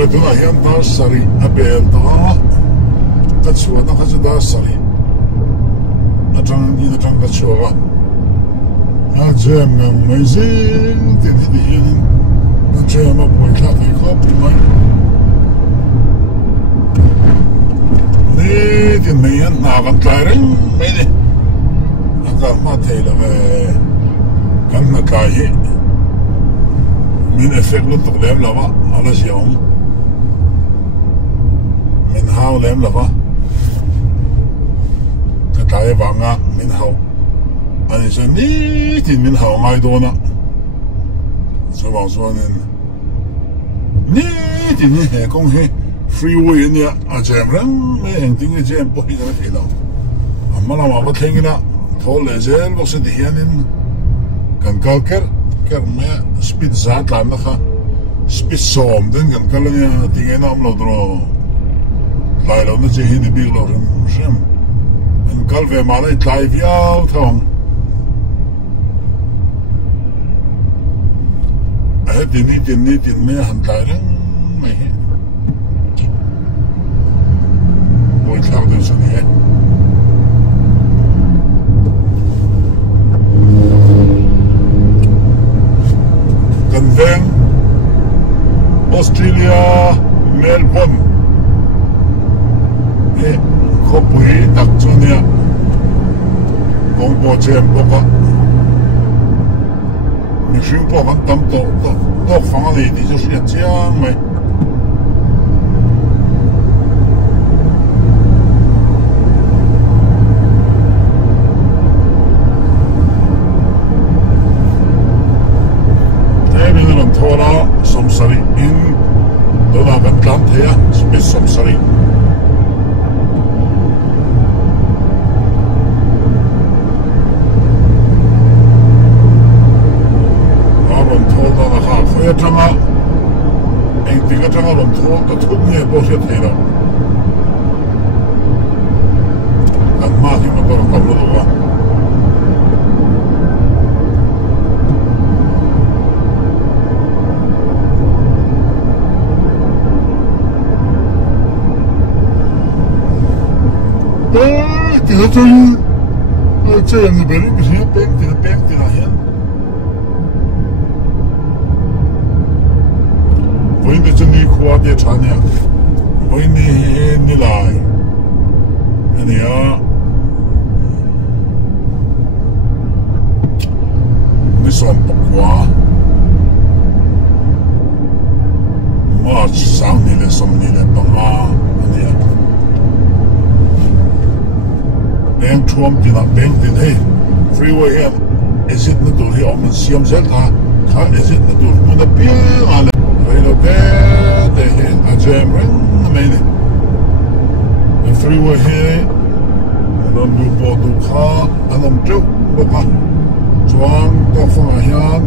rồi tôi là hiện ta sari abel ta ta chua nó khá ta sari nó trong như nó trong ta chua nó chém ngang mấy dính tiền thì hiện nó chém mà bồi khác thì khó bị mấy nè tiền mấy anh nào còn trái đấy mấy nè anh ta mà thấy là về căn nó cái mình effect luôn tục lem là vợ ala siang mình hao lem là vợ cái tai vàng á mình hao anh sẽ ní thì mình hao ngay đó nè số vàng số nên ní thì ní hệ công hệ freeway nè à chém lắm mấy hành tinh cái chém bốc đi cái thế nào mà làm mà bắt hình nè thôi lấyzel bốc sẽ đi hiện nên cần cao kết cái mà speed zat làm đó ha speed som đến gần cái này thì cái nào mà rồi lại là nó chỉ hiện bị rồi xem anh cái về mà lại lại vào thằng ấy thì ní mấy hành lại đấy mấy bồi thao được sao nhỉ Fang, Australia, Melbourne. Có buổi đặc cho nè, công bố chém bốc á. Mình xin bốc ăn tấm tổ phẳng này thì sẽ chém mày. Thora somsari in dona kan kan thea space somsari Rawn thol da kha khoya tanga eng tiga tanga rom thol ta thut ne bo se thera kan ma hi ma ko kam lo wa thì nó chơi người bên cái gì bên thì là hiện với cái chân đi qua địa sản này với đi lại này á đi xong bọc quá mà sáng đi là xong đi là bằng à này á Bang Trump thì là bang thì thế freeway em exit nó tụi thì ông mình xem xét là khá exit nó tụi muốn nó biết à là vậy là để à jam răng mấy này cái freeway hè nó đủ bộ đủ khá anh ông trước bốc à choang tao phong à hiền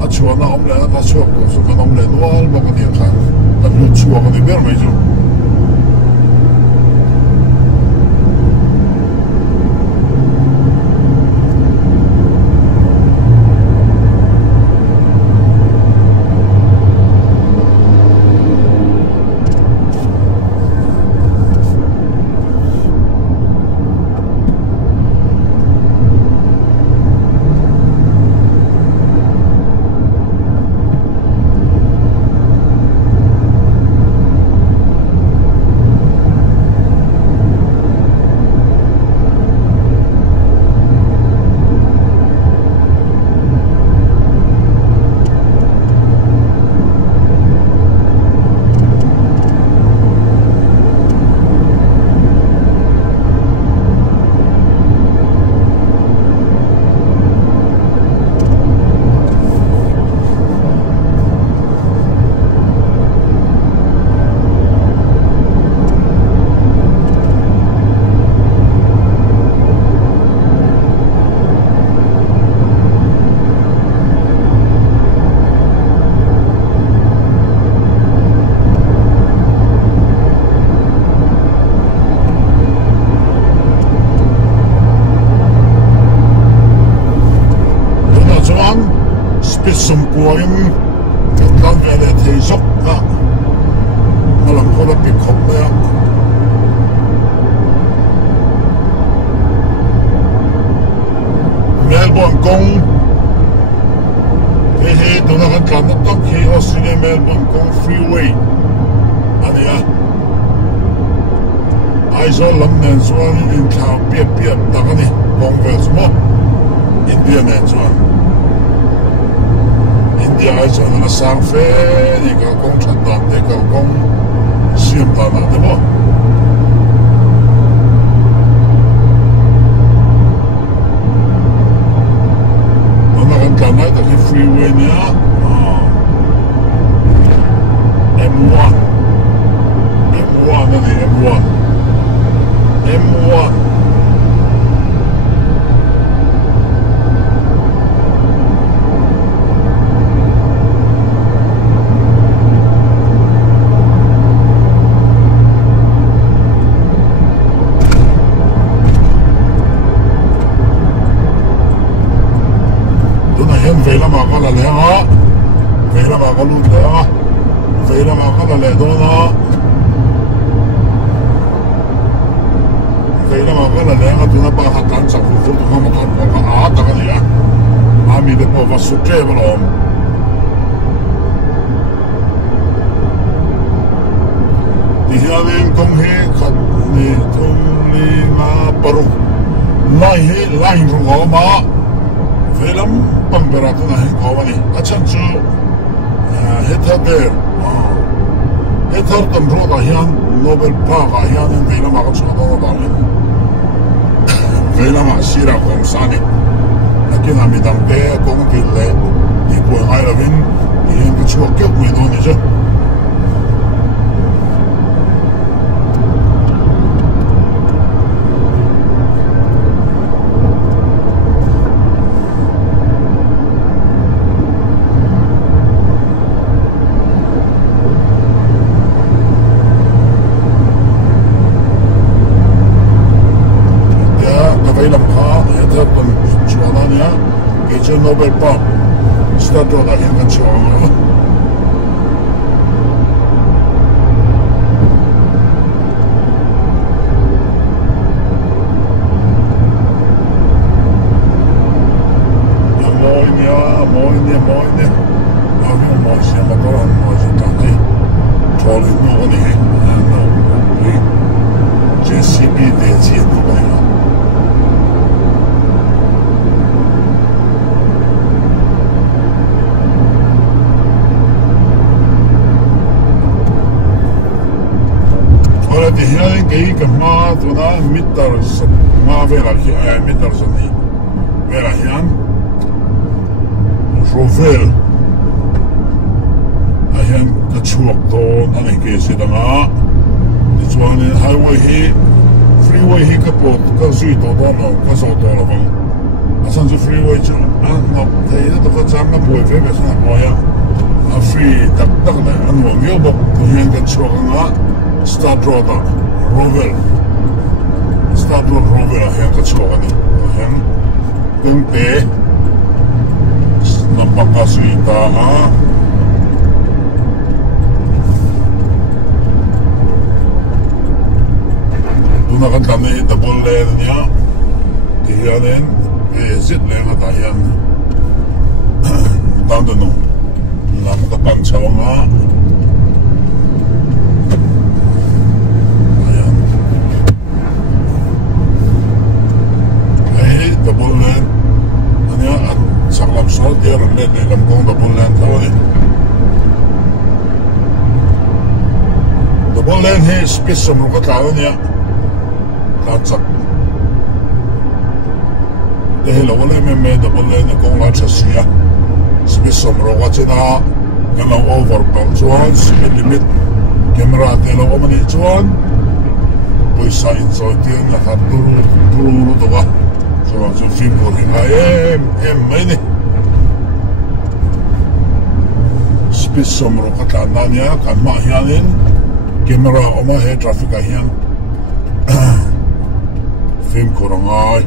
à chuan nó ông lại ta chuộc của số con ông lại nuôi bốc cái điện khang ta nuôi chuộc cái biết mấy chứ sum boim kan kan være det til sokka Melbourne Kong Freeway ania aizo lamnen chuan in thlau piap piap takani Kong Vels mo India nen chuan India aizo na sang fe ni ka Kong Chatdan te ka Kong Siam ta na te mo Kanai the freeway niya M1 na ni M1 Vela makala lenga vela makalu lenga vela makala ledona vela makala lenga tuna pa hatan sa fufu to kama ka ata ka niya ami de po va sutre balom dihaling kong he khat ni tum li ma paru lai he lai ru ma Velam pamberato na hengkawani achanchu hethader hethar tamro da hian Nobel Prize hian in velam ma chu da dalin velam asira kom sani lakin amidam te kong tille ni po ngai lavin hian ka chu kep me no ni ja Nobel Prize start da hian kan chuang moine avi mo se ma ko mo se tanti troli no ni no we JCB de ji no ba di hian kei ka ma tuna meters ma vela hi meters ni vela hian rovel a hian ka chuak don ani ke sidanga ni chuan highway hi freeway hi ka pot ka zui to don no ka so to lo bang asan zu freeway chu an no thei to ka chang na boi ve ka sa boya a free tak tak na an mo mio bo hian ka chuak nga Start draw da rover start draw rover a hian ka chuak ani hian kung te napaka suita ha tuna kan tani double lane niya di hianin zit lane ata hian down the no lam ka pang chawanga double lane ania at saklam so dia ram le lam kong double lane tawani double lane he space som ro ka tawani ta chak de he lo le me double lane kong la chasia space som ro ka china kana over ball chuan speed limit camera te lo mani chuan poisa in so dia na hat duru to ba so film ko hinga mai ni space somro ka nania kan ma hianin camera oma he traffic a hian film ko rangai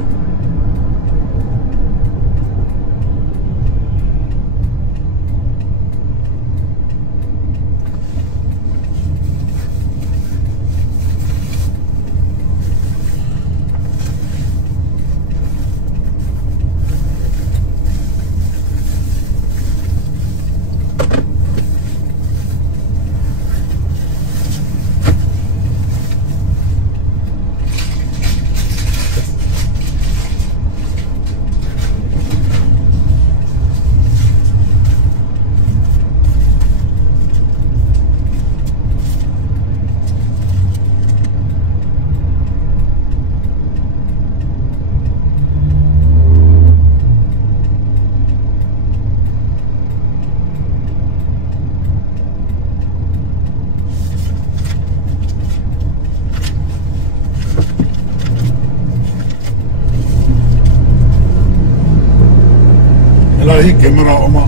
hi camera oma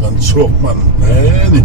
kan chok man ni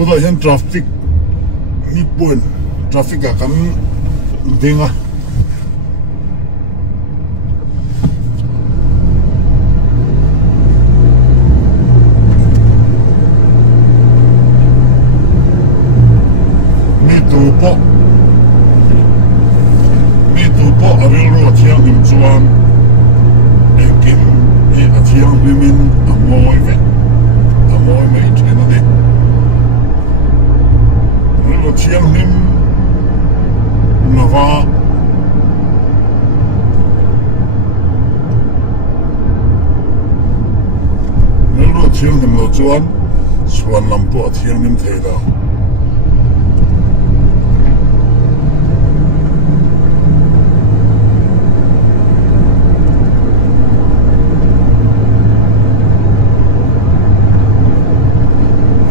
Toda hian traffic ni pun traffic a kan dinga mi tu po a vil ro thiang him chuan ekin e a thiang himin a moi ve a moi mai thena ni thiang him nova nelo thiang him lo chuan chuan lampu a thiang him theila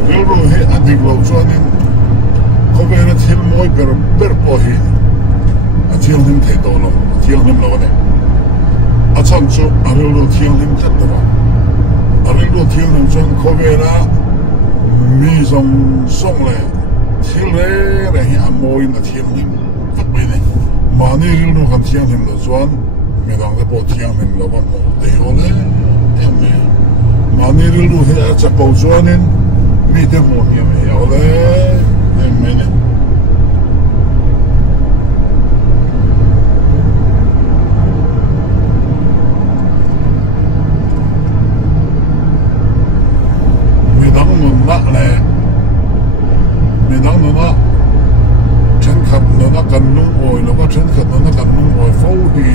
nelo he adik lo chuanin Kobena thiam moi per po hi a thiam him thei to lo thiam him lo ne a cham chu a lo thiam him that da a lo thiam him chon kobena mi song le thil re hi a moi na thiam him vat be ne ma ni ri no kan thiam him lo chuan me dang de po thiam him lo ban mo te ho le em me ma ni ri lu he a cha po chuanin mi te mo ni me ya le minute. Midang nuna chen khat nuna kan nung oi lo ka chen khat nuna kan nung oi fo hi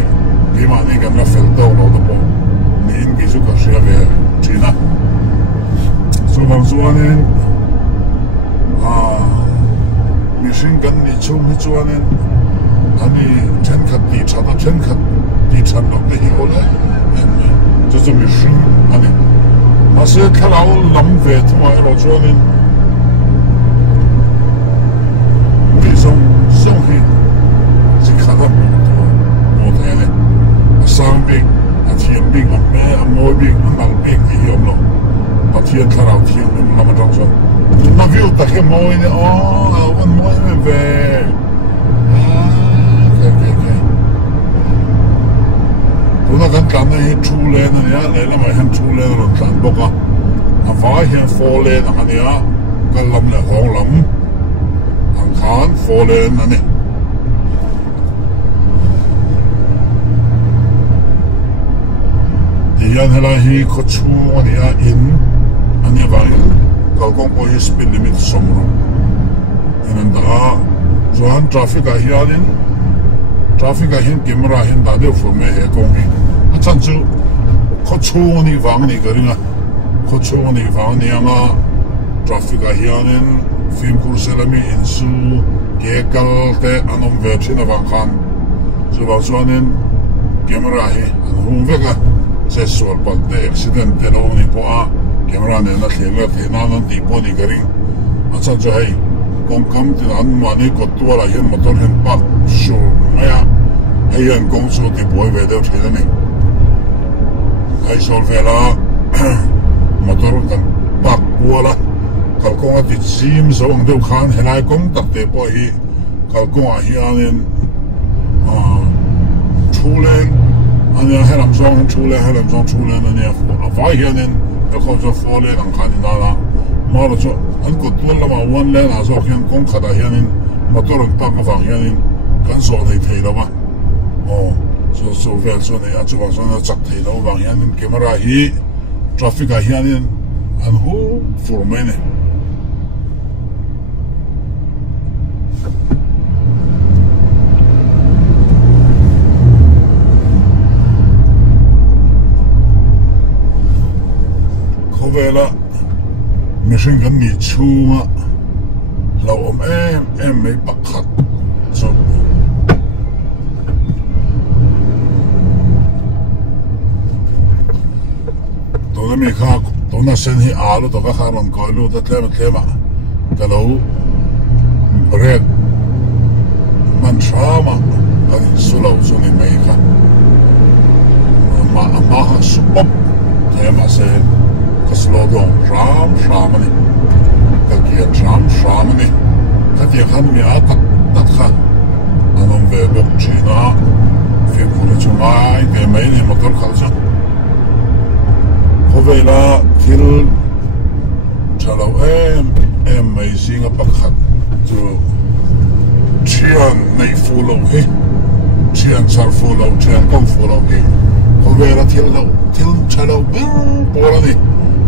di ma ni kan la fel do lo da po ni in gi su ka sia ve china so bang suanin machine gun ni chung hi chuanin ani chen khat di chan lo de hi ole to the machine ani ase khalau lam ve thmai ro chuanin mi song hi si khadam mo te ne sang big a thiam big a me a mo big a mal big hi om lo pa thian khalau thiam lam ma tang so na viu ta ke mo ne one more về chúng ta cần cảm thấy chu lên này á, lấy là mày hắn chu lên rồi tàn bốc à, phải hiện phô lên anh này á, cái lâm là hòn lắm, hàng khán phô lên anh này, thì anh là hi có chu anh này á in, anh này vậy, kalau kau boleh speed limit semua. Nên đó doan traffic a hian camera hian da de fu me he kong hi a chan chu kho chu ni wang ni garinga kho chu ni wang ni anga traffic a hianin film kurselami insu ke kal te anom ve thina wang khan chu ba chuanin camera hi hung veka se sol pa te accident te lo ni po a camera ne na thela the na nan ti po ni garing a chan chu hai kong kam tin an mani ko tua la hian motor hen pak shur maya hay anh công số thì bồi về đâu thế này hay sol về là motor kan bak qua là kalau kau ngati gym seorang tu kan helai kong tak te po hi kalau kau ahianin chulen ania helam song chulen ania avai hianin kalau kau folen ang kan inala malu so an ko tuan lama wan len aso hian kong kada hianin motor tak avang hianin kan so nei thei lama so vel so nei achu bang so na chak thei lo bang hianin camera hi traffic a hianin an hu for many vela mission kan ni chunga lo em mai pakhat so to na mi kha to na sen hi alo to ka kharon ko lu ta tlema ka lo break man trauma kan sulo so ni mai kha ma ha sup tema se slow down ram ni ka kia ram ni ka ti khan mi a tak kha anom ve bok china fi pura chungai ke mai ni motor khal cha hovela thil chalo em mai singa pakhat chu chian nei fulo he chian sar fulo chian kong fulo he hovela thil chalo bora ni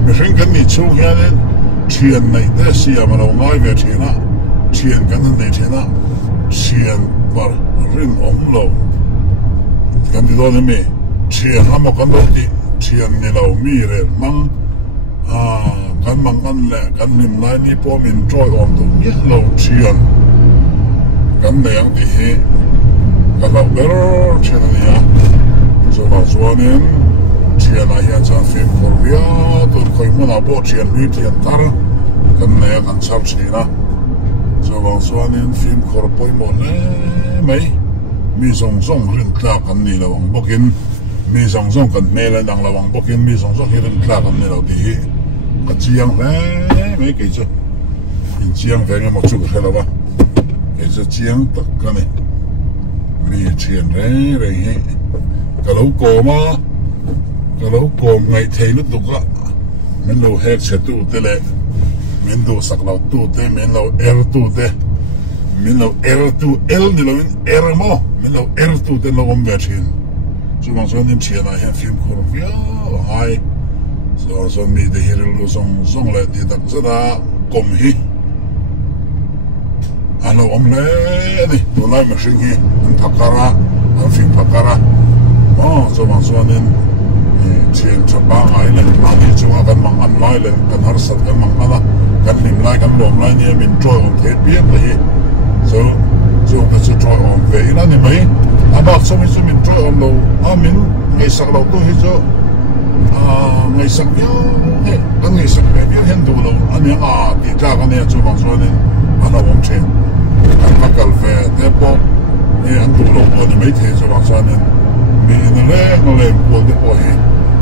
mission kan ni chung hianin thian nei te siam lo ngai ve thina thian kan nei thina thian par rin om lo kan di do me thian amo kan do ti thian ni lo mi re mang kan mang kan le kan nim lai ni po min troi om tu mi lo thian kan nei ang ti hi kan lo ber thian ni ya so ba suanin thian a hian chan film korvia to khoi mona bo thian lui thian tar kan nei kan char china so wang suanin film kor poi mo le mai mi song rin tla kan ni lo wang bokin mi song kan mele dang lo wang bokin mi song rin tla kan ni lo ti ka chiang le mai ke chu in chiang ve nga mo chu ka la ba ke chu chiang tak ka ni mi thian re hi ka lo ko ma kalau kau ngai thei lu tu ka men lo hek se tu te le men do sak lo tu te men lo tu te men lo tu ni lo mo men lo tu te lo om ve chin so bang so nim chian a he film ko via hai so mi de hir lu song le di tak sa da kom hi alo om le ni to lai ma shin hi an thakara an film thakara so bang so nin chiên cho ba ngày lên mà đi chungกันmang ăn lai lênกันhar satกันmang anaกันlim laiกันlom lai ni min troi on the pian le so ka chu troi on ve la ni mai aba so min troi on lo min ngai sak lo to hi cho ngai sak yo he kan ngai sak be bi hen do lo ani ti ta kan ne chu bang so ni ana wong chen kan ma kal ve te po ni an do lo po ni mai the so bang so ni mi na le no le po de po hi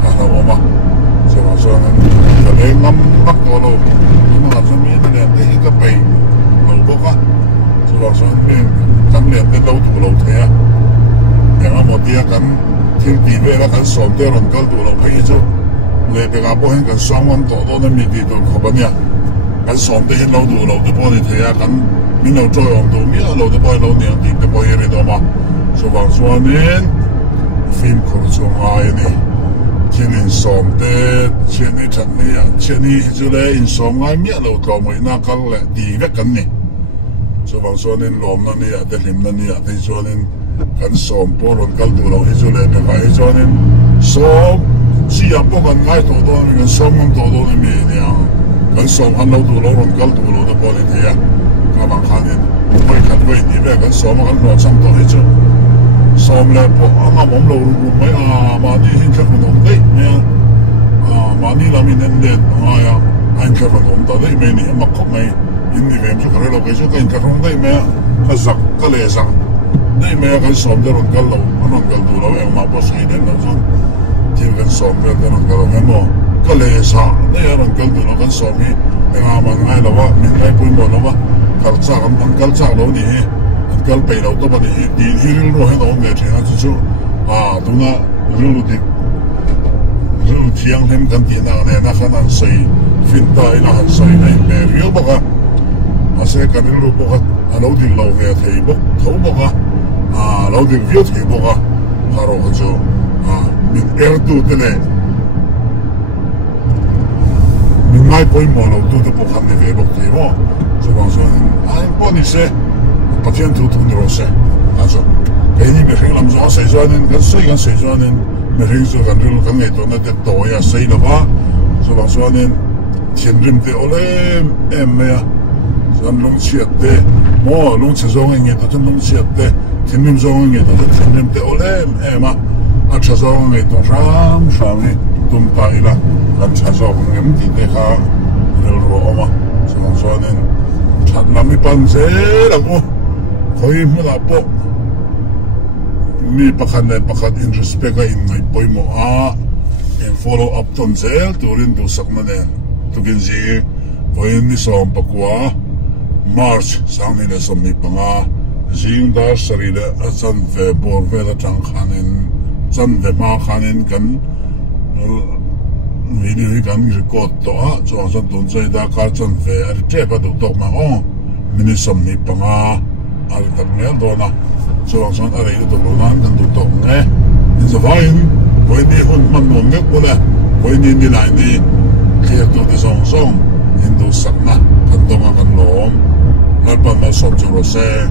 ana oma so bang so ni ka le ngam nak to lo ni ma so mi ne le ka pe lo bo ka so bang so ni kan le te lo tu lo the ya yang mo dia kan thil ti ve la kan som te ron kal tu lo pe chu le pe ga po hen kan som wan to do na mi ti to ko ba nya kan som te hen lo tu lo te po ni the ya kan mi no troi on tu mi lo te po lo ni ti te po ye re do ma so bang so ni film ko so ai ni chen in som te chen ni chat ni ya chen ni ju le in som ai mi lo to mo na kal le ti ve kan ni so bang so ni lom na ni ya te lim na ni ya te so ni kan som po ron kal tu lo hi ju le pe kai so ni som si ya po kan ngai to do ni kan som ngam to do ni mi ni ya kan som han lo tu lo ron kal tu lo de po ni te ya ka bang khan ni mai khat ve ni ve kan som kan lo sam to hi chu som le po anga mom lo ru mai ma ni hin kha ko dong dei ne ma ni la min nen le ya an kha ko dong da dei me ni ma ko mai in ni ve chu ka lo ke chu ka in kha dong dei me ka zak ka le zak đây mẹ cái xóm cho nó cần lâu anh đủ lâu em mà có xây đến nó xong chỉ cần xóm cho nó cần lâu em mà cái lệ sa đây anh cần đủ lâu cái xóm đi em mà ngay là vợ mình ngay bùi mồ nó vợ cắt chạc lâu đi cắt bể lâu tôi bảo đi rồi hết rồi nghe chuyện anh chú đúng là rưu thiang thêm cần tiền nào này nó khả năng xây phiền tay là hành xây này mẹ riêu bọc sẽ cần rưu bọc lâu đi lâu về thầy bọc thấu bọc lâu đi viết thầy bọc hà rồi cho mình er tu thế này mình ngay bôi mồ lâu tu được bọc hành về bọc thầy bọc cho bằng số anh bọn đi xe bắt thiên tu tung được xe cho cái này mình phải làm rõ xây cho nên cái xây cho nên mình thấy rằng cái điều cái này tôi nói được tối à xây là ba, cho bằng số nên thiên rim để ở đây em mày à, dân long chiết để, mua long chiết giống như tôi chân long chiết để, thiên rim giống như tôi thiên rim để ở đây em à, anh cha giống như tôi sam này, tụm tay là, anh cha giống như mình để cả, rồi mà, cho bằng số nên chặt làm cái bàn dễ là cô, khơi mới là bộ. Mi pakhan in respect in ngay boy mo in follow up ton zel turin du sakna ne tukin ji boy ni som pakwa march sang ni le som ni panga jing da sarila achan ve bor ve la tang khanin chan ve ma khanin kan video kan record to so so ton zai da ka chan ve ar tre pa du tok ma mini som ni panga al tak mel do na so so ở đây tụi nó đang tụt tụt nghe, nhưng mà với đi hôn man ngon nhất của này, với đi lại đi, khi tụi đi song, nhưng tụi sẵn na, thành công ăn lỏm, lại bắt đầu sọt cho rồi xe.